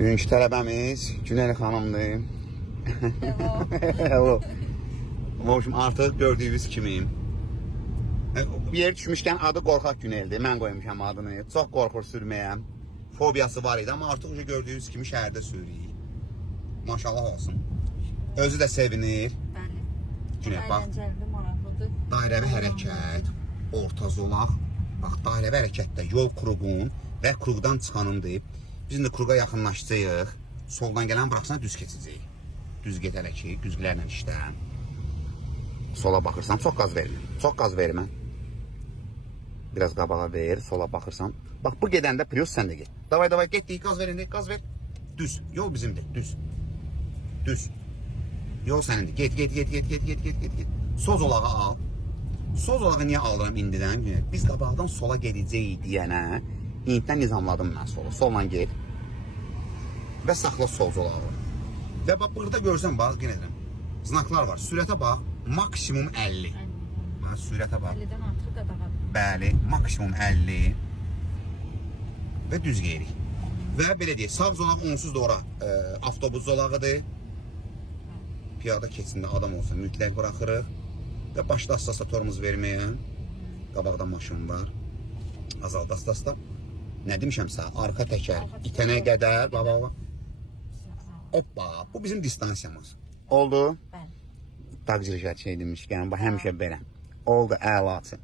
Bugünkü tələbəmiz Günel xanımdır. Hello. Artıq gördüyünüz kimi bir yer düşmüşkən adı Qorxaq Güneldir. Mən qoymuşam adını. Çox qorxur sürməyə. Fobiyası var idi, amma artıq gördüyünüz kimi şəhərdə sürüyür. Maşallah olsun. Özü də sevinir. Bəli. Günel bax. Əyləncəlidir, maraqlıdır. Dairəvi hərəkət, orta zolaq. Bax, dairəvi hərəkətdə yol kruqun və kruqdan çıxanındır. Biz indi kruqa yaxınlaşacağıq. Soldan gələn bıraxsan düz keçəcəyik. Düz get hələ ki, güzgülərlə işlə. Sola baxırsan, çox qaz vermə. Çox qaz vermə. Biraz qabağa ver, sola baxırsan. Bax, bu gedəndə Prius sən də get. Davay, getdik, qaz ver indi, qaz ver. Düz, yol bizimdir, düz. Düz. Yol sənindir, get. Sol zolağı al. Sol zolağı niyə alıram indidən? Biz qabaqdan sola gedəcəyik deyənə, indidən nizamladım mən solu. Solla get. Və saxla sol zolağı. Və bax, burada görsən, bax, yenə edirəm. Znaklar var. Sürətə bax, maksimum 50. Bax, sürətə bax. 50-dən artıq qadağadır. Bəli, maksimum 50. Və düz geyirik. Və belə deyək, sağ zolaq onsuz da ora avtobus zolağıdır. Piyada keçində adam olsa mütləq bıraxırıq. Və başda asla tormuz verməyən. Qabaqda maşın var. Azalda asla. Nə demişəmsə, arxa təkər itənə qədər. Baba. Hoppa, bu bizim distansiyamız. Oldu? Bəli. Taqcırışat şey demişkən, bu həmişə belə. Oldu, əlaçı.